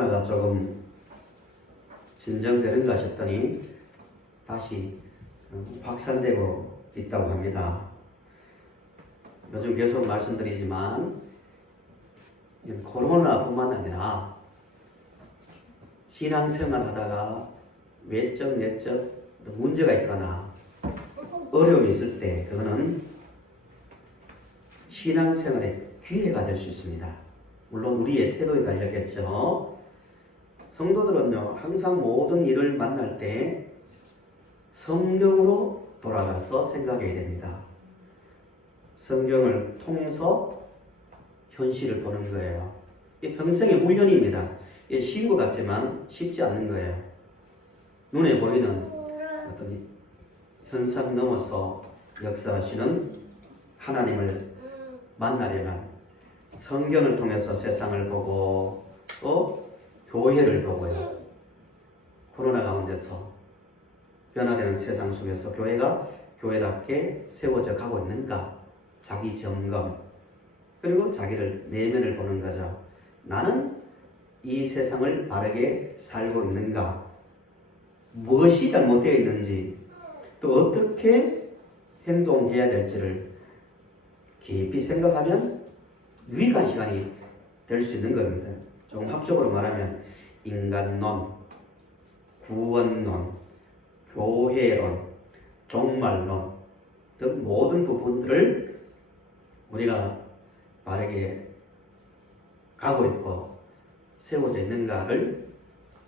코로나가 조금 진정되는가 싶더니 다시 확산되고 있다고 합니다. 요즘 계속 말씀드리지만 코로나뿐만 아니라 신앙생활 하다가 외적 내적 문제가 있거나 어려움이 있을 때 그거는 신앙생활의 기회가 될 수 있습니다. 물론 우리의 태도에 달렸겠죠. 성도들은요, 항상 모든 일을 만날 때 성경으로 돌아가서 생각해야 됩니다. 성경을 통해서 현실을 보는 거예요. 이 평생의 훈련입니다. 쉬운 것 같지만 쉽지 않는 거예요. 눈에 보이는 어떤 현상 넘어서 역사하시는 하나님을 만나려면 성경을 통해서 세상을 보고 또 교회를 보고요. 코로나 가운데서 변화되는 세상 속에서 교회가 교회답게 세워져 가고 있는가? 자기 점검, 그리고 자기를 내면을 보는 거죠. 나는 이 세상을 바르게 살고 있는가? 무엇이 잘못되어 있는지, 또 어떻게 행동해야 될지를 깊이 생각하면 유익한 시간이 될 수 있는 겁니다. 조금 학적으로 말하면 인간론, 구원론, 교회론, 종말론 등 모든 부분들을 우리가 바르게 가고 있고 세워져 있는가를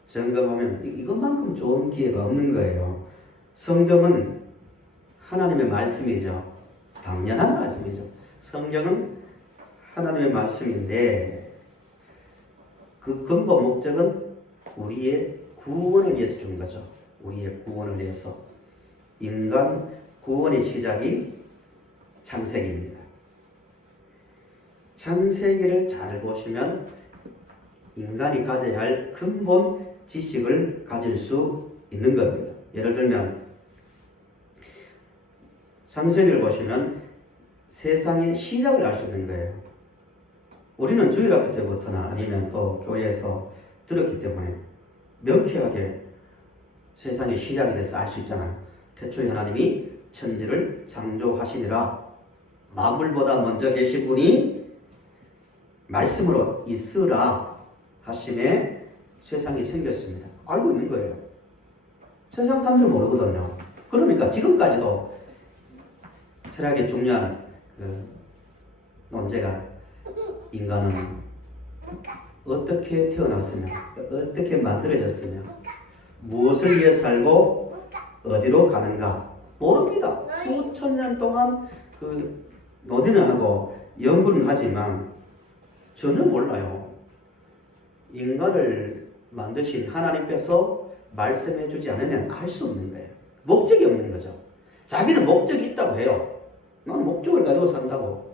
점검하면 이것만큼 좋은 기회가 없는 거예요. 성경은 하나님의 말씀이죠. 당연한 말씀이죠. 성경은 하나님의 말씀인데 그 근본 목적은 우리의 구원을 위해서 준 거죠. 우리의 구원을 위해서. 인간 구원의 시작이 창세기입니다. 창세기를 잘 보시면 인간이 가져야 할 근본 지식을 가질 수 있는 겁니다. 예를 들면 창세기를 보시면 세상의 시작을 알 수 있는 거예요. 우리는 주일학교 때부터나 아니면 또 교회에서 들었기 때문에 명쾌하게 세상의 시작에 대해서 알 수 있잖아요. 태초에 하나님이 천지를 창조하시니라. 만물보다 먼저 계신 분이 말씀으로 있으라 하심에 세상이 생겼습니다. 알고 있는 거예요. 세상 사람들은 모르거든요. 그러니까 지금까지도 철학의 중요한 논제가 인간은 어떻게 태어났으며 어떻게 만들어졌으며 무엇을 위해 살고 어디로 가는가 모릅니다. 수천 년 동안 논의는 하고 연구는 하지만 전혀 몰라요. 인간을 만드신 하나님께서 말씀해 주지 않으면 알 수 없는 거예요. 목적이 없는 거죠. 자기는 목적이 있다고 해요. 나는 목적을 가지고 산다고.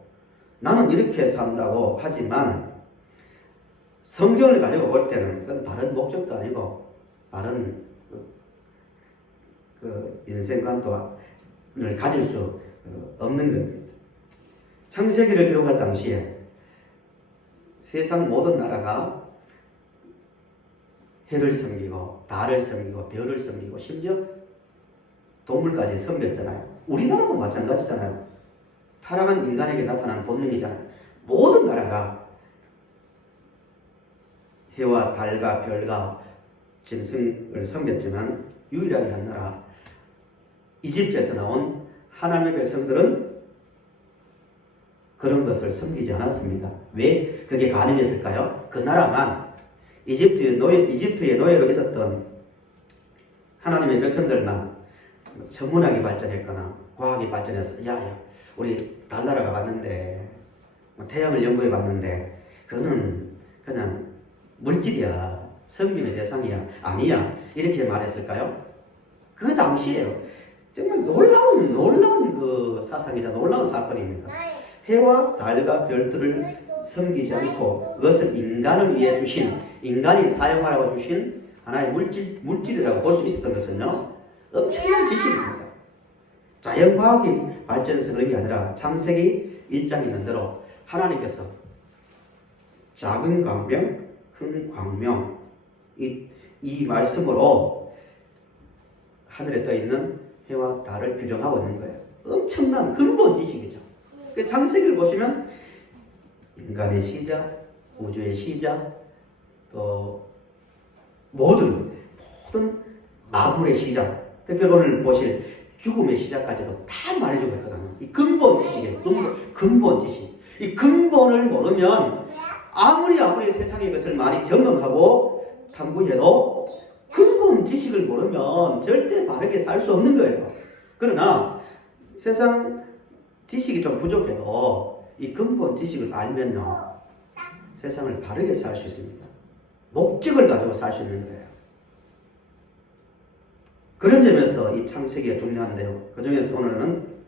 나는 이렇게 산다고 하지만 성경을 가지고 볼 때는 그건 다른 목적도 아니고 다른 인생관을 가질 수 없는 겁니다. 창세기를 기록할 당시에 세상 모든 나라가 해를 섬기고 달을 섬기고 별을 섬기고 심지어 동물까지 섬겼잖아요. 우리나라도 마찬가지잖아요. 타락한 인간에게 나타나는 본능이잖아요. 모든 나라가 해와 달과 별과 짐승을 섬겼지만 유일하게 한 나라 이집트에서 나온 하나님의 백성들은 그런 것을 섬기지 않았습니다. 왜 그게 가능했을까요? 그 나라만 이집트의 노예로 있었던 하나님의 백성들만 천문학이 발전했거나 과학이 발전해서 야야 우리 달나라가 봤는데 태양을 연구해 봤는데 그거는 그냥 물질이야. 섬김의 대상이야. 아니야. 이렇게 말했을까요? 그 당시에요. 정말 놀라운 그 사상이자 놀라운 사건입니다. 해와 달과 별들을 섬기지 않고 그것을 인간을 위해 주신, 인간이 사용하라고 주신 하나의 물질이라고 볼 수 있었던 것은요, 엄청난 지식입니다. 자연과학이 발전해서 그런 게 아니라 창세기 1장에 있는 대로 하나님께서 작은 광명, 큰 광명, 이 말씀으로 하늘에 떠 있는 해와 달을 규정하고 있는 거예요. 엄청난 근본 지식이죠. 창세기를 보시면 인간의 시작, 우주의 시작, 또 모든 만물의 시작, 특별히 오늘 보실 죽음의 시작까지도 다 말해주고 있거든요. 이 근본 지식이에요. 근본 지식. 이 근본을 모르면 아무리 세상의 것을 많이 경험하고 탐구해도 근본 지식을 모르면 절대 바르게 살 수 없는 거예요. 그러나 세상 지식이 좀 부족해도 이 근본 지식을 알면요, 세상을 바르게 살 수 있습니다. 목적을 가지고 살 수 있는 거예요. 그런 점에서 이 창세기가 중요한데요. 그 중에서 오늘은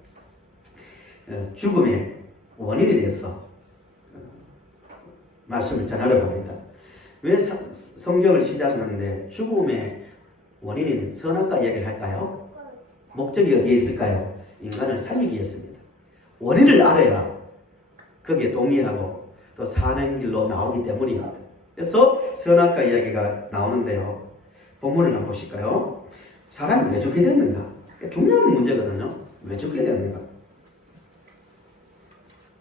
죽음의 원인에 대해서 말씀을 전하려고 합니다. 왜 성경을 시작하는데 죽음의 원인인 선악과 이야기를 할까요? 목적이 어디에 있을까요? 인간을 살리기 위해서입니다. 원인을 알아야 거기에 동의하고 또 사는 길로 나오기 때문입니다. 그래서 선악과 이야기가 나오는데요. 본문을 한번 보실까요? 사람이 왜 죽게 됐는가? 중요한 문제거든요. 왜 죽게 됐는가?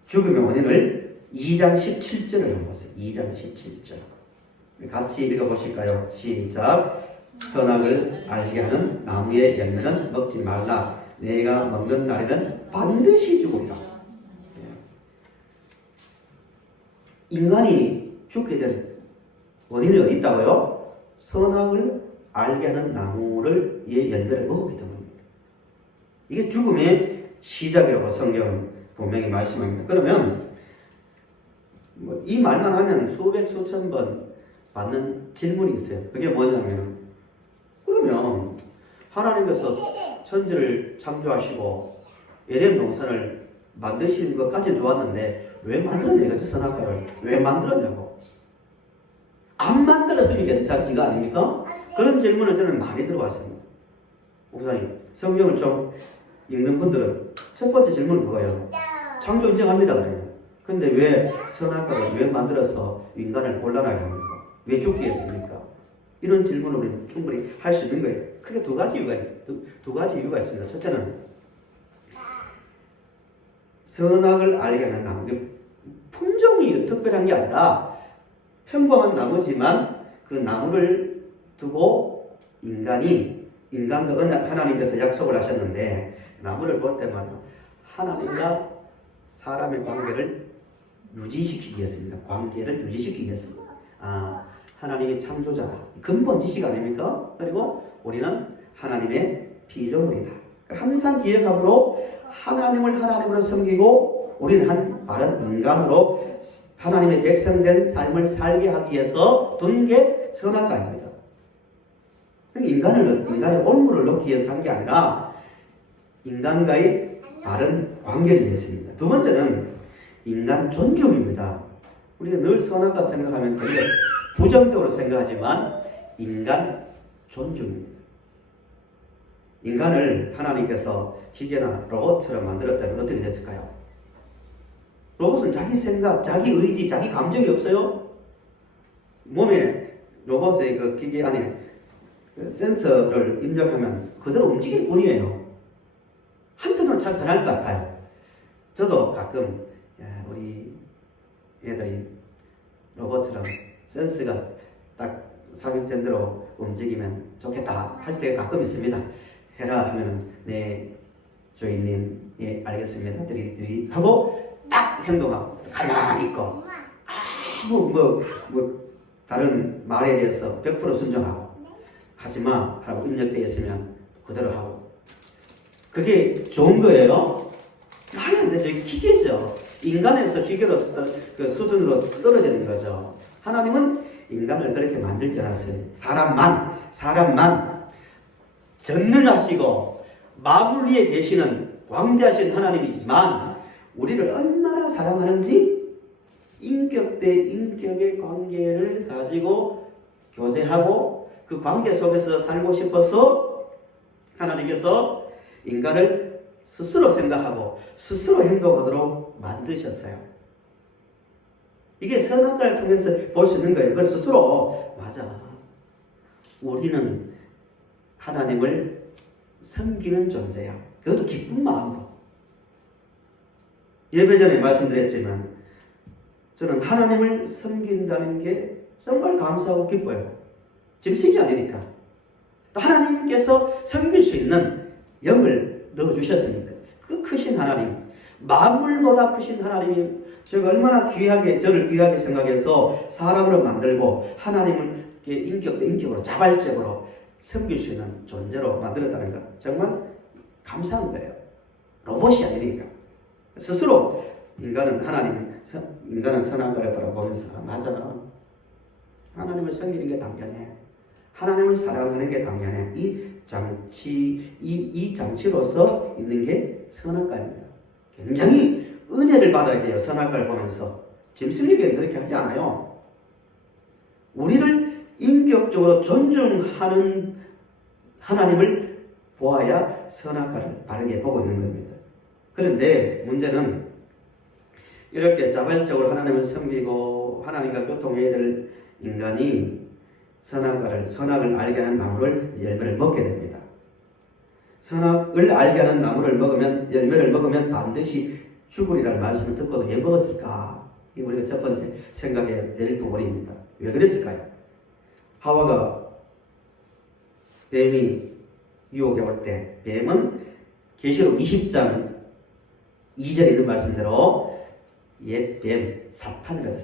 죽음의 원인을 2장 17절을 한번 보세요. 2장 17절. 같이 읽어보실까요? 시작. 선악을 알게 하는 나무의 열매는 먹지 말라. 내가 먹는 날에는 반드시 죽으리라. 인간이 죽게 된 원인이 어디 있다고요? 선악을 알게 하는 나무를 의 열매를 먹었기 때문입니다. 이게 죽음의 시작이라고 성경은 분명히 말씀합니다. 그러면 이 말만 하면 수백 수천 번 받는 질문이 있어요. 그게 뭐냐면, 그러면 하나님께서 천지를 창조하시고 에덴 동산을 만드시는 것까지 좋았는데 왜 만들었냐 이거죠. 선악과를 왜 만들었냐고. 안 만들었으면 괜찮지가 아닙니까? 그런 질문을 저는 많이 들어왔습니다. 목사님, 성경을 좀 읽는 분들은 첫 번째 질문은 그거예요. 창조 인정합니다 그러면. 근데 왜 선악과를 왜 만들어서 인간을 곤란하게 합니까? 왜 죽게 했습니까? 이런 질문을 우리는 충분히 할 수 있는 거예요. 크게 두 가지 이유가 있습니다. 첫째는 선악을 알게 하는 나무. 품종이 특별한 게 아니라 평범한 나무지만 그 나무를 두고 인간과 하나님께서 약속을 하셨는데, 나무를 볼 때마다 하나님과 사람의 관계를 유지시키기 위해서입니다. 관계를 유지시키기 위해서. 하나님이 창조자다. 근본 지식 아닙니까? 그리고 우리는 하나님의 피조물이다. 항상 기억함으로 하나님을 하나님으로 섬기고 우리는 한 바른 인간으로 하나님의 백성된 삶을 살게 하기 위해서 둔 게 선악과입니다. 인간의 올무를 넣기 위해서 한 게 아니라 인간과의 바른 관계를 위해서입니다. 두 번째는 인간 존중입니다. 우리가 늘 선악과 생각하면 되게 부정적으로 생각하지만 인간 존중입니다. 인간을 하나님께서 기계나 로봇처럼 만들었다면 어떻게 됐을까요? 로봇은 자기 생각, 자기 의지, 자기 감정이 없어요. 몸에 로봇의 그 기계 안에 그 센서를 입력하면 그대로 움직일 뿐이에요. 한편으로는 참 편할 것 같아요. 저도 가끔 우리 애들이 로봇처럼 센서가 딱 삽입된 대로 움직이면 좋겠다 할 때가 가끔 있습니다. 해라 하면 네 주인님 예 알겠습니다 드리드리 하고 딱 행동하고 가만히 있고 아무 다른 말에 대해서 100% 순종하고 하지마 하고 입력되어 있으면 그대로 하고. 그게 좋은 거예요? 말이 안 되죠. 기계죠. 인간에서 기계로 그 수준으로 떨어지는 거죠. 하나님은 인간을 그렇게 만들지 않았어요. 사람만 전능하시고 만물 위에 계시는 광대하신 하나님이시지만 우리를 얼마나 사랑하는지 인격 대 인격의 관계를 가지고 교제하고 그 관계 속에서 살고 싶어서 하나님께서 인간을 스스로 생각하고 스스로 행동하도록 만드셨어요. 이게 선악과를 통해서 볼 수 있는 거예요. 그걸 스스로 맞아. 우리는 하나님을 섬기는 존재야. 그것도 기쁜 마음으로. 예배 전에 말씀드렸지만 저는 하나님을 섬긴다는 게 정말 감사하고 기뻐요. 짐승이 아니니까. 또 하나님께서 섬길 수 있는 영을 넣어주셨으니까. 그 크신 하나님, 만물보다 크신 하나님이 제가 얼마나 귀하게, 저를 귀하게 생각해서 사람으로 만들고 하나님을 인격으로 자발적으로 섬길 수 있는 존재로 만들었다는 것, 정말 감사한 거예요. 로봇이 아니니까. 스스로 인간은 선한 것을 바라보면서 맞아. 하나님을 섬기는 게 당연해. 하나님을 사랑하는 게 당연해. 이 장치로서 있는 게 선악과입니다. 굉장히 은혜를 받아야 돼요. 선악과를 보면서. 짐승에게는 그렇게 하지 않아요. 우리를 인격적으로 존중하는 하나님을 보아야 선악과를 바르게 보고 있는 겁니다. 그런데 문제는 이렇게 자발적으로 하나님을 섬기고 하나님과 교통해야 될 인간이 선악을 알게 하는 나무를 열매를 먹게 됩니다. 선악을 알게 하는 열매를 먹으면 반드시 죽으리라는 말씀을 듣고도 왜 먹었을까? 이 우리가 첫 번째 생각해야 될 부분입니다. 왜 그랬을까요? 하와가 뱀이 유혹해 올 때 뱀은 계시록 20장 2절에 있는 말씀대로 옛 뱀, 사탄이라죠.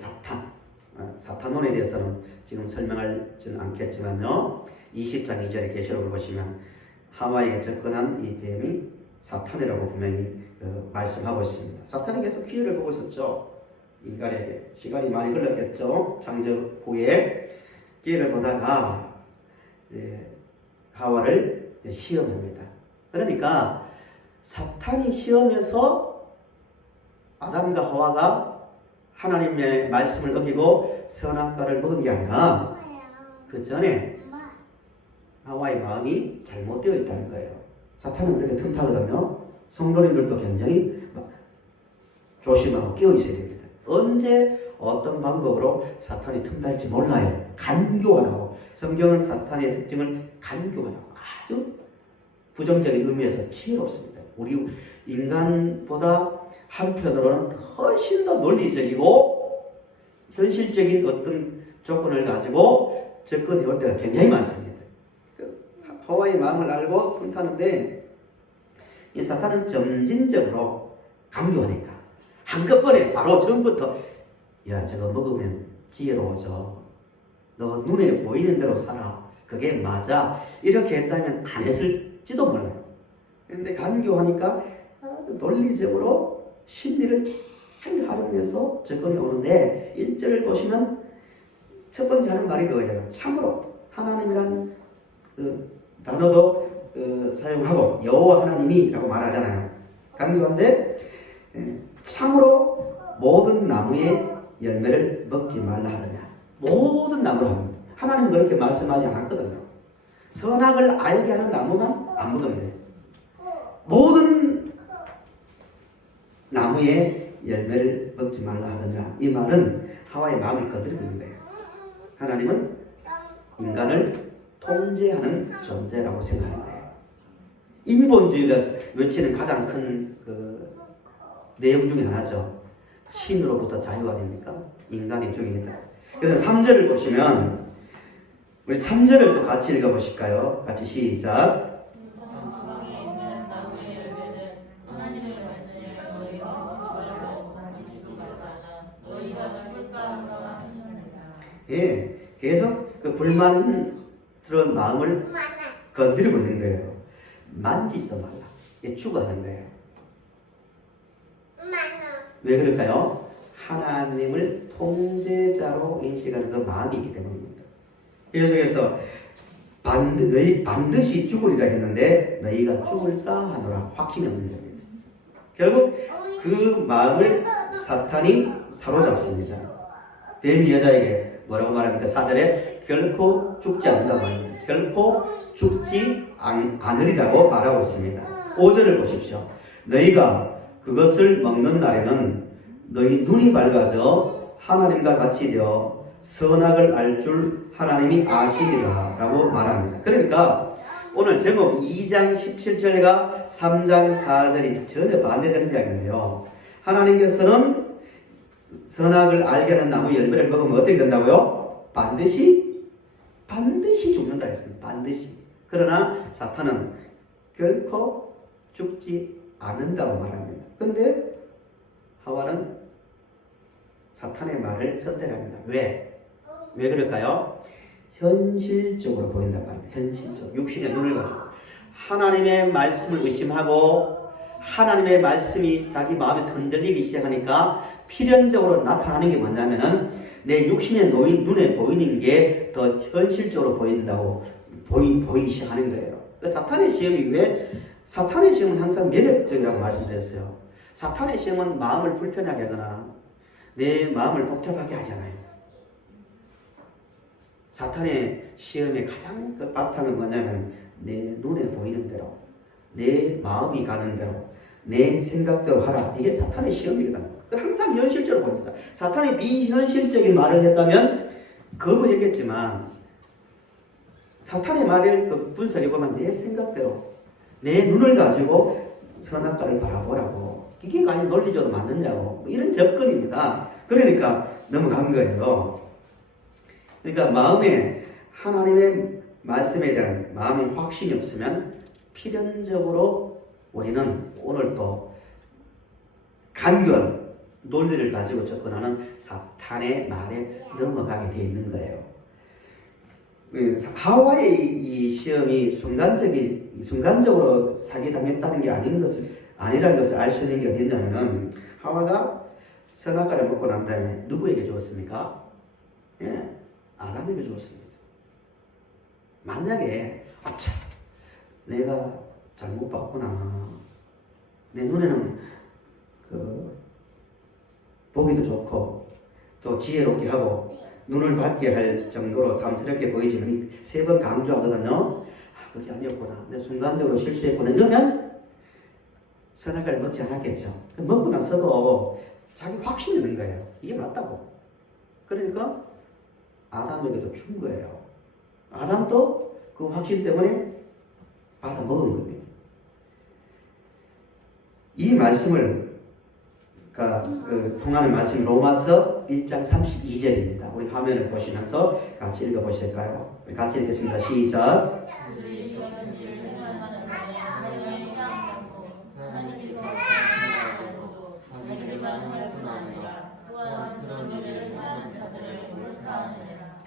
사탄론에 대해서는 지금 설명하지는 않겠지만요. 20장 2절의 계시록을 보시면 하와에게 접근한 이 뱀이 사탄이라고 분명히 말씀하고 있습니다. 사탄이 계속 기회를 보고 있었죠. 인간에게 시간이 많이 흘렀겠죠. 창조 후에 기회를 보다가 하와를 시험합니다. 그러니까 사탄이 시험해서 아담과 하와가 하나님의 말씀을 어기고 선악과를 먹은 게 아니라 그 전에 하와의 마음이 잘못되어 있다는 거예요. 사탄은 그렇게 틈타거든요. 성도님들도 굉장히 조심하고 깨어 있어야 됩니다. 언제 어떤 방법으로 사탄이 틈탈지 몰라요. 간교하다고. 성경은 사탄의 특징을 간교하다고 아주 부정적인 의미에서 지혜롭습니다. 우리 인간보다 한편으로는 훨씬 더 논리적이고 현실적인 어떤 조건을 가지고 접근해 올 때가 굉장히 많습니다. 하와의 마음을 알고 틈타는데 이 사탄은 점진적으로 강요하니까 한꺼번에 바로 처음부터 야 저거 먹으면 지혜로워져. 너 눈에 보이는 대로 살아. 그게 맞아. 이렇게 했다면 안 했을지도 몰라요. 그런데 간교하니까 논리적으로 심리를 잘 활용해서 접근해 오는데 1절을 보시면 첫 번째 하는 말이 그거예요. 참으로 하나님이란 그 단어도 사용하고 여호와 하나님이라고 말하잖아요. 간교한데 참으로 모든 나무의 열매를 먹지 말라 하더냐. 모든 나무를 합니다. 하나님은 그렇게 말씀하지 않았거든요. 선악을 알게 하는 나무만 안 먹으면 돼요. 모든 나무의 열매를 먹지 말라 하더냐. 이 말은 하와의 마음을 건드리고 있는 거예요. 하나님은 인간을 통제하는 존재라고 생각하는 거예요. 인본주의가 외치는 가장 큰 내용 중에 하나죠. 신으로부터 자유 아닙니까? 인간의 주인이다. 그래서 3절을 보시면 우리 3절을 또 같이 읽어보실까요? 같이 시작. 예, 계속 그 불만스러운 마음을 건드리고 있는 거예요. 만지지도 말라. 예, 추구하는 거예요. 왜 그럴까요? 하나님을 통제자로 인식하는 그 마음이 있기 때문입니다. 계속해서 너희 반드시 죽으리라 했는데 너희가 죽을까 하노라 확신이 없는 겁니다. 결국 그 마음을 사탄이 사로잡습니다. 뱀이 여자에게 뭐라고 말합니까? 4절에 결코 죽지 않는다고 말합니다. 결코 죽지 않으리라고 말하고 있습니다. 5절을 보십시오. 너희가 그것을 먹는 날에는 너희 눈이 밝아져 하나님과 같이 되어 선악을 알 줄 하나님이 아시리라 라고 말합니다. 그러니까 오늘 제목 2장 17절과 3장 4절이 전혀 반대되는 이야기인데요. 하나님께서는 선악을 알게 하는 나무 열매를 먹으면 어떻게 된다고요? 반드시 죽는다 했습니다. 반드시. 그러나 사탄은 결코 죽지 않는다고 말합니다. 근데 하와는 사탄의 말을 선택합니다. 왜 그럴까요? 현실적으로 보인다고 합니다. 현실적. 육신의 눈을 가지고 하나님의 말씀을 의심하고 하나님의 말씀이 자기 마음에서 흔들리기 시작하니까 필연적으로 나타나는 게 뭐냐면은 내 육신의 눈에 보이는 게 더 현실적으로 보인다고 보이기 시작하는 거예요. 사탄의 시험은 항상 매력적이라고 말씀드렸어요. 사탄의 시험은 마음을 불편하게 하거나 내 마음을 복잡하게 하잖아요. 사탄의 시험의 가장 그 바탕은 뭐냐면 내 눈에 보이는 대로, 내 마음이 가는 대로, 내 생각대로 하라. 이게 사탄의 시험이거든. 항상 현실적으로 봅니다. 사탄이 비현실적인 말을 했다면 거부했겠지만 사탄의 말을 그 분석해보면 내 생각대로, 내 눈을 가지고 선악과를 바라보라고. 이게 과연 논리적으로 맞느냐고. 이런 접근입니다. 그러니까 넘어간 거예요. 그러니까 마음에 하나님의 말씀에 대한 마음의 확신이 없으면 필연적으로 우리는 오늘 또 간교한 논리를 가지고 접근하는 사탄의 말에 넘어가게 되어 있는 거예요. 하와의 이 시험이 순간적으로 사기당했다는 게 아니라는 것을 알 수 있는 게 어디냐면은 하와가 선악과를 먹고 난 다음에 누구에게 주었습니까? 예, 아담에게 주었습니다. 만약에 아차 내가 잘못 봤구나. 내 눈에는 보기도 좋고 또 지혜롭게 하고 눈을 밝게 할 정도로 탐스럽게 보이지만 3번 강조하거든요. 그게 아니었구나. 내 순간적으로 실수했구나. 이러면 선악과를 먹지 않았겠죠. 먹고 나서도 자기 확신이 있는 거예요. 이게 맞다고. 그러니까 아담에게도 준 거예요. 아담도 그 확신 때문에 받아 먹은 겁니다. 이 말씀을 통하는 말씀이 로마서 1장 32절입니다. 우리 화면을 보시면서 같이 읽어보실까요? 우리 같이 읽겠습니다. 시작.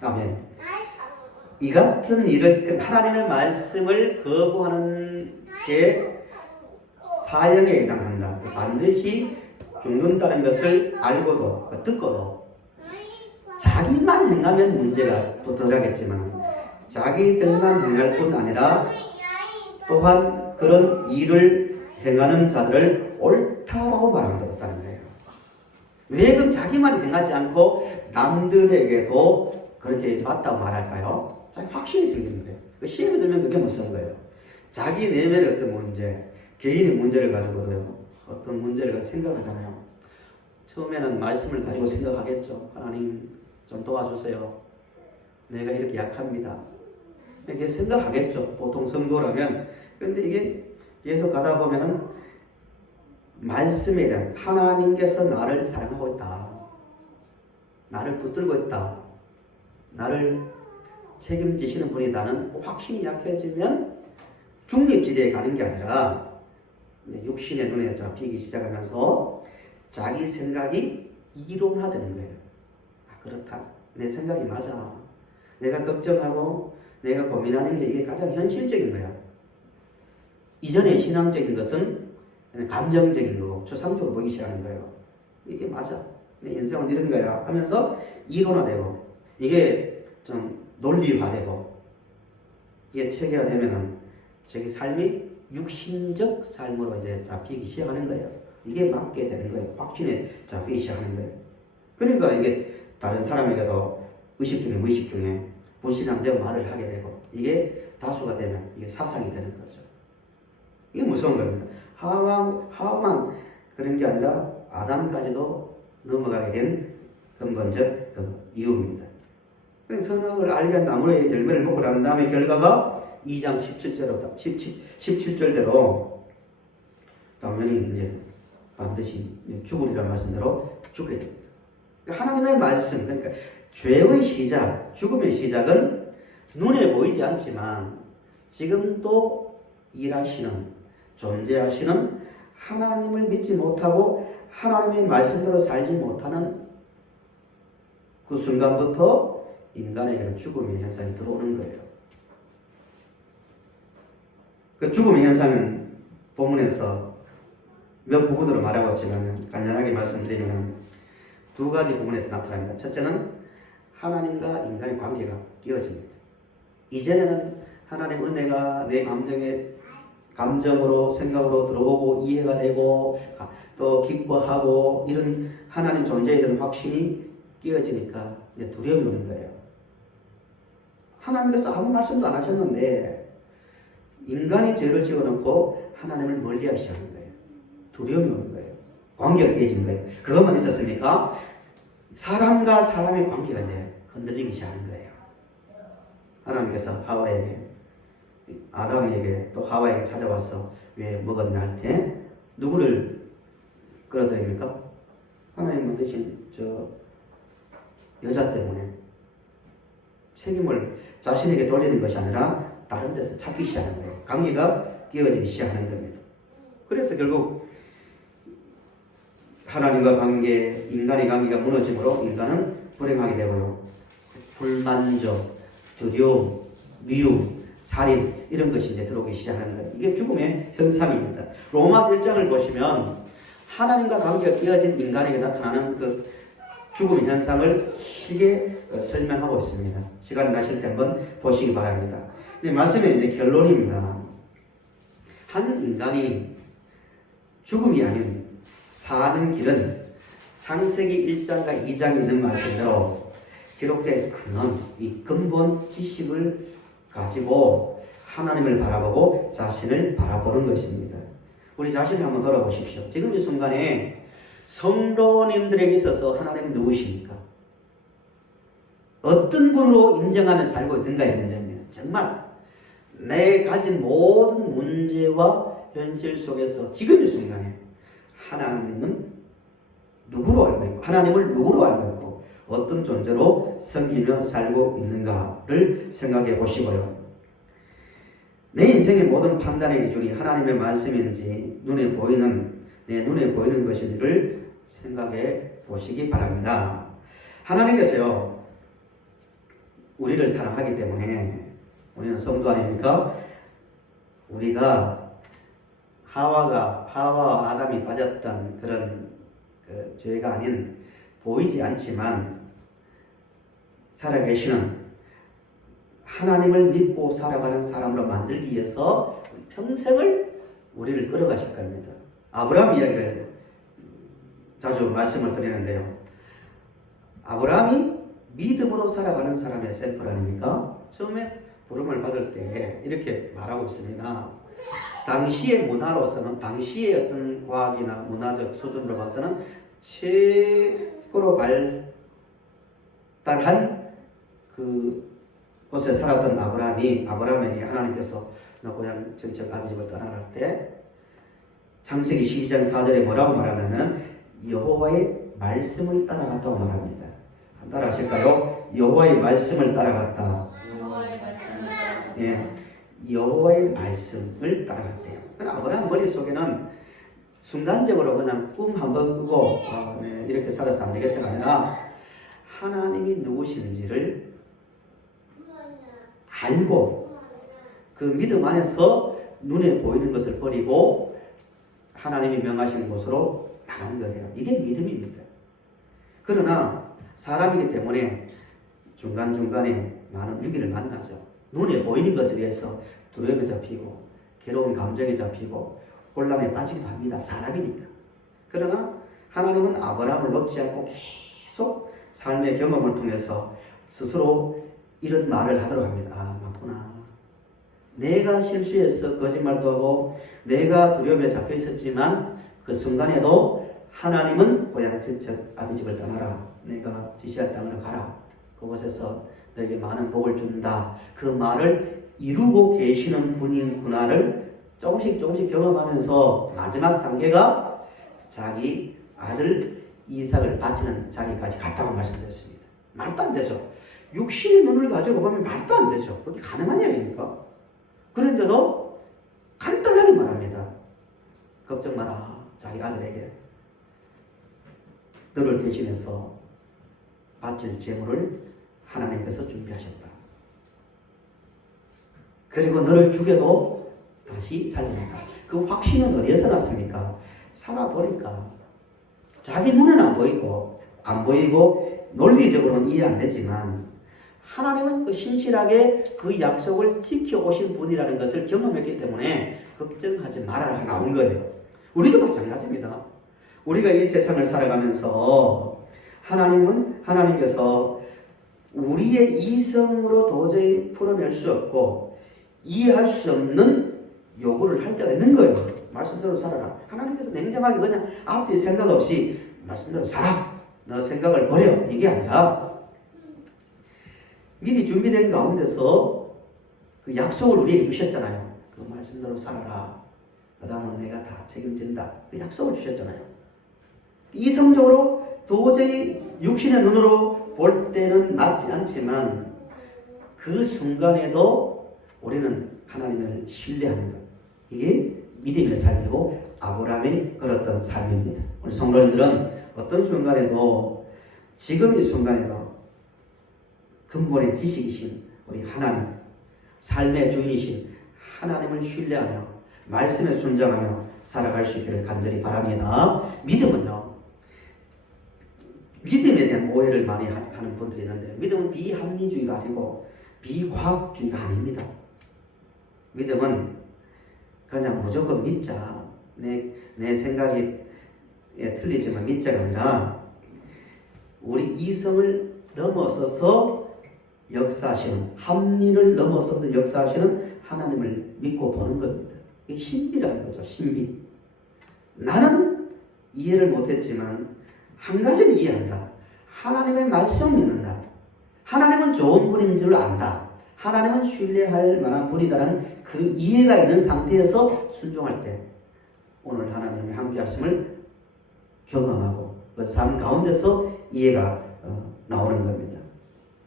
아멘. 이 같은 일은 하나님의 말씀을 거부하는 게 사형에 해당한다. 반드시 죽는다는 것을 알고도 듣고도 자기만 행하면 문제가 또 덜하겠지만 자기들만 행할 뿐 아니라 또한 그런 일을 행하는 자들을 옳다라고 말하면 되겠다는 거예요. 왜 그럼 자기만 행하지 않고 남들에게도 그렇게 맞다고 말할까요? 자기 확신이 생기는 거예요. 시험에 들면 그게 무서운 거예요. 자기 내면의 어떤 문제, 개인의 문제를 가지고도요. 어떤 문제를 생각하잖아요. 처음에는 말씀을 가지고 생각하겠죠. 하나님 좀 도와주세요. 내가 이렇게 약합니다. 이렇게 생각하겠죠. 보통 성도라면. 근데 이게 계속 가다 보면은 말씀에 대한 하나님께서 나를 사랑하고 있다. 나를 붙들고 있다. 나를 책임지시는 분이다는 확신이 약해지면 중립지대에 가는 게 아니라 육신의 눈에 잡히기 시작하면서 자기 생각이 이론화되는 거예요. 그렇다. 내 생각이 맞아. 내가 걱정하고 내가 고민하는 게 이게 가장 현실적인 거야. 이전에 신앙적인 것은 감정적인 거고 추상적으로 보기 시작하는 거예요. 이게 맞아. 내 인생은 이런 거야 하면서 이론화되고 이게 좀 논리화되고 이게 체계화되면은 자기 삶이 육신적 삶으로 이제 잡히기 시작하는 거예요. 이게 맞게 되는 거예요. 확신에 잡히기 시작하는 거예요. 그러니까 이게 다른 사람에게도 의식 중에 무의식 중에 불신앙적 말을 하게 되고 이게 다수가 되면 이게 사상이 되는 거죠. 이게 무서운 겁니다. 하와만 그런 게 아니라 아담까지도 넘어가게 된 근본적 그 이유입니다. 선악을 알게 한 나무의 열매를 먹고 난 다음에 결과가 2장 17절대로 당연히 이제 반드시 죽으리라는 말씀대로 죽게 됩니다. 그러니까 하나님의 말씀, 그러니까 죄의 시작, 죽음의 시작은 눈에 보이지 않지만 지금도 일하시는, 존재하시는 하나님을 믿지 못하고 하나님의 말씀대로 살지 못하는 그 순간부터 인간에게는 죽음의 현상이 들어오는 거예요. 그 죽음의 현상은 본문에서 몇 부분으로 말하고 있지만 간단하게 말씀드리면 두 가지 부분에서 나타납니다. 첫째는 하나님과 인간의 관계가 끼어집니다. 이전에는 하나님 은혜가 내 감정으로 생각으로 들어오고 이해가 되고 또 기뻐하고 이런 하나님 존재에 대한 확신이 끼어지니까 이제 두려움이 오는 거예요. 하나님께서 아무 말씀도 안 하셨는데 인간이 죄를 지어놓고 하나님을 멀리하기 시작하는 거예요. 두려움이 오는 거예요. 관계가 깨진 거예요. 그것만 있었습니까? 사람과 사람의 관계가 이제 흔들리기 시작하는 거예요. 하나님께서 하와에게, 아담에게 또 하와에게 찾아와서 왜 먹었냐 할 때 누구를 끌어들입니까? 하나님 만드신 저 여자 때문에 책임을 자신에게 돌리는 것이 아니라 다른 데서 찾기 시작하는 거예요. 관계가 끼어지기 시작하는 겁니다. 그래서 결국 하나님과 관계, 인간의 관계가 무너짐으로 인간은 불행하게 되고요. 불만족, 두려움, 미움, 살인 이런 것이 이제 들어오기 시작하는 거예요. 이게 죽음의 현상입니다. 로마서 1장을 보시면 하나님과 관계가 끼어진 인간에게 나타나는 그 죽음의 현상을 길게 설명하고 있습니다. 시간 나실 때 한번 보시기 바랍니다. 이제 말씀의 이제 결론입니다. 한 인간이 죽음이 아닌 사는 길은 창세기 1장과 2장에 있는 말씀대로 기록된 근원, 이 근본 지식을 가지고 하나님을 바라보고 자신을 바라보는 것입니다. 우리 자신을 한번 돌아보십시오. 지금 이 순간에 성도님들에게 있어서 하나님은 누구십니까? 어떤 분으로 인정하며 살고 있는가의 문제입니다. 정말 내 가진 모든 문제와 현실 속에서 지금 이 순간에 하나님은 누구로 알고 있고 하나님을 누구로 알고 있고 어떤 존재로 섬기며 살고 있는가를 생각해 보시고요. 내 인생의 모든 판단의 기준이 하나님의 말씀인지 내 눈에 보이는 것인지를 생각해 보시기 바랍니다. 하나님께서요, 우리를 사랑하기 때문에 우리는 성도 아닙니까? 우리가 하와와 아담이 빠졌던 그런 그 죄가 아닌 보이지 않지만 살아계시는 하나님을 믿고 살아가는 사람으로 만들기 위해서 평생을 우리를 끌어가실 겁니다. 아브라함 이야기를 자주 말씀을 드리는데요. 아브라함이 믿음으로 살아가는 사람의 샘플 아닙니까? 처음에 부름을 받을 때 이렇게 말하고 있습니다. 당시의 문화로서는, 당시의 어떤 과학이나 문화적 수준으로 봐서는 최고로 발달한 그 곳에 살았던 아브라함에게 하나님께서 너 고향 전적 아비집을 떠나라 할 때 창세기 12장 4절에 뭐라고 말하냐면 여호와의 말씀을 따라갔다고 말합니다. 따라 하실까요? 여호와의 말씀을 따라갔다. 예, 여호와의 말씀을 따라갔대요. 아브라함 머릿속에는 순간적으로 그냥 꿈 한번 꾸고 이렇게 살아서 안 되겠다가 아니라 하나님이 누구신지를 알고 그 믿음 안에서 눈에 보이는 것을 버리고 하나님이 명하신 곳으로 나간 거예요. 이게 믿음입니다. 그러나 사람이기 때문에 중간중간에 많은 위기를 만나죠. 눈에 보이는 것에 의해서 두려움에 잡히고 괴로운 감정에 잡히고 혼란에 빠지기도 합니다. 사람이니까. 그러나 하나님은 아브라함을 놓지 않고 계속 삶의 경험을 통해서 스스로 이런 말을 하도록 합니다. 아, 맞구나. 내가 실수해서 거짓말도 하고 내가 두려움에 잡혀 있었지만 그 순간에도 하나님은 고향 친척 아비집을 떠나라. 내가 지시할 땅으로 가라. 그곳에서 너에게 많은 복을 준다. 그 말을 이루고 계시는 분이구나를 조금씩 경험하면서 마지막 단계가 자기 아들 이삭을 바치는 자리까지 갔다고 말씀드렸습니다. 말도 안 되죠. 육신의 눈을 가지고 보면 말도 안 되죠. 그게 가능한 얘기입니까? 그런데도 간단하게 말합니다. 걱정 마라. 자기 아들에게 너를 대신해서 바칠 제물을 하나님께서 준비하셨다. 그리고 너를 죽여도 다시 살린다. 그 확신은 어디에서 났습니까? 살아보니까 자기 눈에는 안 보이고 논리적으로는 이해 안 되지만 하나님은 그 신실하게 그 약속을 지켜오신 분이라는 것을 경험했기 때문에 걱정하지 말아라 나온 거예요. 우리도 마찬가지입니다. 우리가 이 세상을 살아가면서 하나님께서 우리의 이성으로 도저히 풀어낼 수 없고 이해할 수 없는 요구를 할 때가 있는 거예요. 말씀대로 살아라. 하나님께서 냉정하게 그냥 앞뒤 생각 없이 말씀대로 살아. 너 생각을 버려. 이게 아니라 미리 준비된 가운데서 그 약속을 우리에게 주셨잖아요. 그 말씀대로 살아라. 그 다음은 내가 다 책임진다. 그 약속을 주셨잖아요. 이성적으로 도저히 육신의 눈으로 볼 때는 맞지 않지만 그 순간에도 우리는 하나님을 신뢰하는 것. 이게 믿음의 삶이고 아브라함이 걸었던 삶입니다. 우리 성도님들은 어떤 순간에도 지금 이 순간에도 근본의 지식이신 우리 하나님, 삶의 주인이신 하나님을 신뢰하며 말씀에 순종하며 살아갈 수 있기를 간절히 바랍니다. 믿음은요, 믿음에 대한 오해를 많이 하는 분들이 있는데 믿음은 비합리주의가 아니고 비과학주의가 아닙니다. 믿음은 그냥 무조건 믿자. 내 생각이 틀리지만 믿자가 아니라 우리 이성을 넘어서서 역사하시는, 합리를 넘어서서 역사하시는 하나님을 믿고 보는 겁니다. 이게 신비라는 거죠. 신비. 나는 이해를 못했지만 한 가지는 이해한다. 하나님의 말씀을 믿는다. 하나님은 좋은 분인 줄 안다. 하나님은 신뢰할 만한 분이다라는 그 이해가 있는 상태에서 순종할 때 오늘 하나님이 함께 하심을 경험하고 그 삶 가운데서 이해가 나오는 겁니다.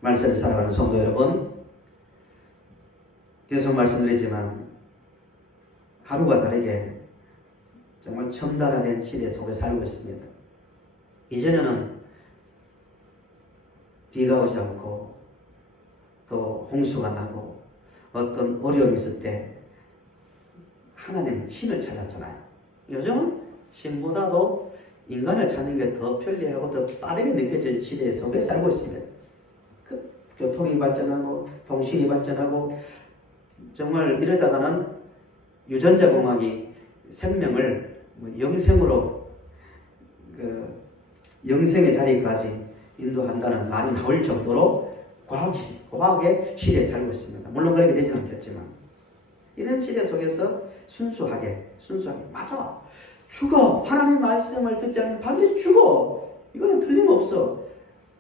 말씀을 살아가는 성도 여러분, 계속 말씀드리지만 하루가 다르게 정말 첨단화된 시대 속에 살고 있습니다. 이전에는 비가 오지 않고 또 홍수가 나고 어떤 어려움이 있을 때 하나님 신을 찾았잖아요. 요즘은 신보다도 인간을 찾는 게 더 편리하고 더 빠르게 느껴질 시대 속에 살고 있습니다. 그 교통이 발전하고 통신이 발전하고 정말 이러다가는 유전자 공학이 생명을 영생으로 영생의 자리까지 인도한다는 말이 나올 정도로 과학의 시대에 살고 있습니다. 물론 그렇게 되지는 않겠지만 이런 시대 속에서 순수하게 맞아 죽어 하나님 말씀을 듣지 않으면 반드시 죽어 이거는 틀림없어.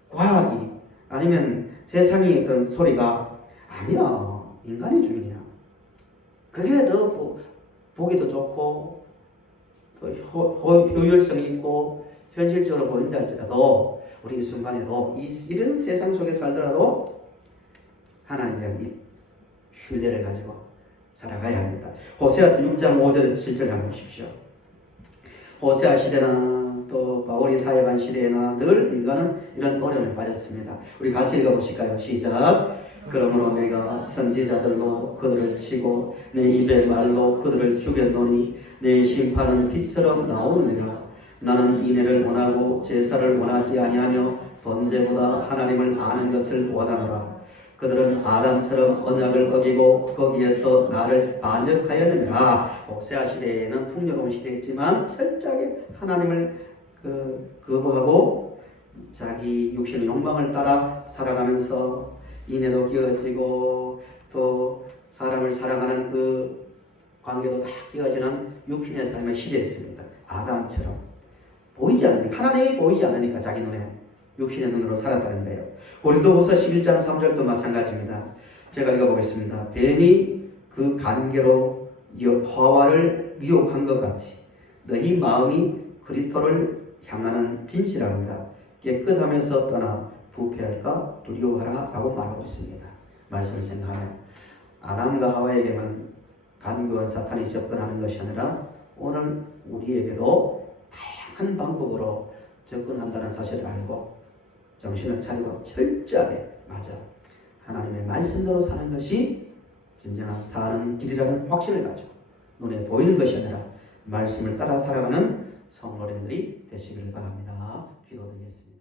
과학이 아니면 세상의 어떤 소리가 아니야 인간의 주인이야. 그게 더 보기도 좋고 또 효율성이 있고 현실적으로 보인다 할지라도 우리 이 순간에도 이런 세상 속에 살더라도 하나님에 대한 신뢰를 가지고 살아가야 합니다. 호세아서 6장 5절에서 7절 한번 보십시오. 호세아 시대나 또 바울이 사역한 시대나 늘 인간은 이런 어려움에 빠졌습니다. 우리 같이 읽어보실까요? 시작. 그러므로 내가 선지자들로 그들을 치고 내 입의 말로 그들을 죽였노니 내 심판은 빛처럼 나오느니라. 나는 인애를 원하고 제사를 원하지 아니하며 번제보다 하나님을 아는 것을 원하노라. 그들은 아담처럼 언약을 어기고 거기에서 나를 반역하였느니라. 호세아 시대에는 풍요로운 시대였지만 철저하게 하나님을 거부하고 자기 육신의 욕망을 따라 살아가면서 인애도 끼어지고 또 사람을 사랑하는 그 관계도 다 끼어지는 육신의 삶의 시대였습니다. 아담처럼 보이지 않으니까 하나님이 보이지 않으니까 자기 눈에 육신의 눈으로 살았다는 거예요. 고린도후서 11장 3절도 마찬가지입니다. 제가 읽어보겠습니다. 뱀이 그 간계로 하와를 미혹한 것 같이 너희 마음이 그리스도를 향하는 진실함과 깨끗함에서 떠나 부패할까 두려워하라 라고 말하고 있습니다. 말씀을 생각하면 아담과 하와에게만 간교한 사탄이 접근하는 것이 아니라 오늘 우리에게도 다양한 방법으로 접근한다는 사실을 알고 정신을 차리고 철저하게 맞아 하나님의 말씀대로 사는 것이 진정한 사는 길이라는 확신을 가지고 눈에 보이는 것이 아니라 말씀을 따라 살아가는 성도님들이 되시길 바랍니다. 기도드리겠습니다.